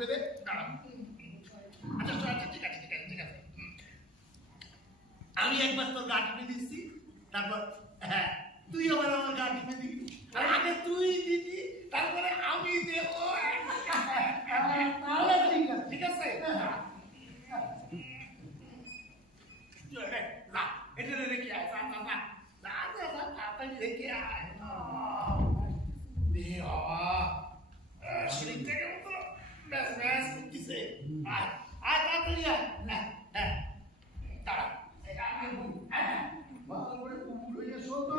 দে আচ্ছা আচ্ছা, আচ্ছা ঠিক আছে ঠিক আছে ঠিক আছে। আমি একবার তোর গা টিপে দিচ্ছি তারপর হ্যাঁ তুই আবার আমার গা টিপে দিবি। আর আগে তুই দিবি তারপরে আমি দেব। তাহলে ঠিক আছে। ঠিক আছে? এটা রেখে আয় তাড়াতাড়ি রেখে আয়। রে বাবা। থেকে করতেছে আয় আয় তাড়াতাড়ি আয় না হ্যাঁ দাঁড়া এটা আমি বলি হ্যাঁ ভালো করে কুকুর হয়ে শোনো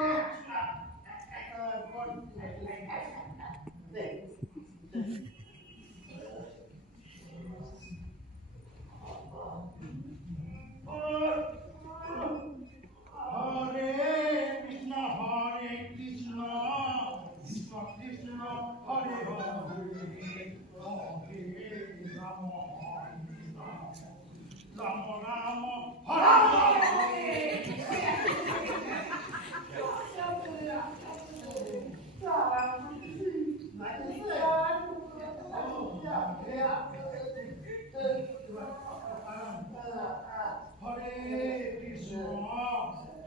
হরে কৃষ্ণ হরে কৃষ্ণ কৃষ্ণ কৃষ্ণ হরে হরে হরে রাম হরে রাম রাম রাম হরে হরে হরে কৃষ্ণ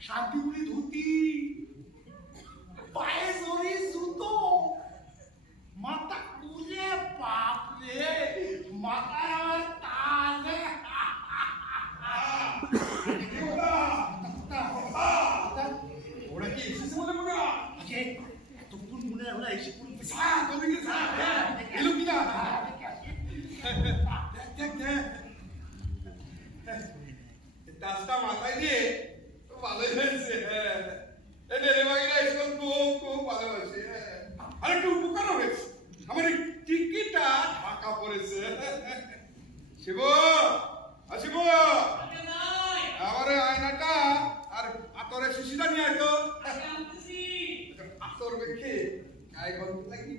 শান্তিপুরি ধুতি পায়ে জড়ি জুতো মাথা কুলে বাপ রে মাথায় আমার তাল ওরা কি এসেছে বলে মনে হয়? আজকে এতক্ষণ মনে হলো এসে পড়বে স্যার, তুমি কি হ্যাঁ, এলো কিনা? দেখ, দেখ। এই তাজটা মাথায় দিয়ে হয়েছে হ্যাঁ। এসব খুব খুব ভালোবাসে হ্যাঁ। আর একটু উপকারও হয়েছে আমার এই টিকিটা ঢাকা পড়েছে। শিব শিব। আমার আয়নাটা আর আতরের শিশিটা নিয়ে আতর মেখে গায়ে গন্ধ লাগিয়ে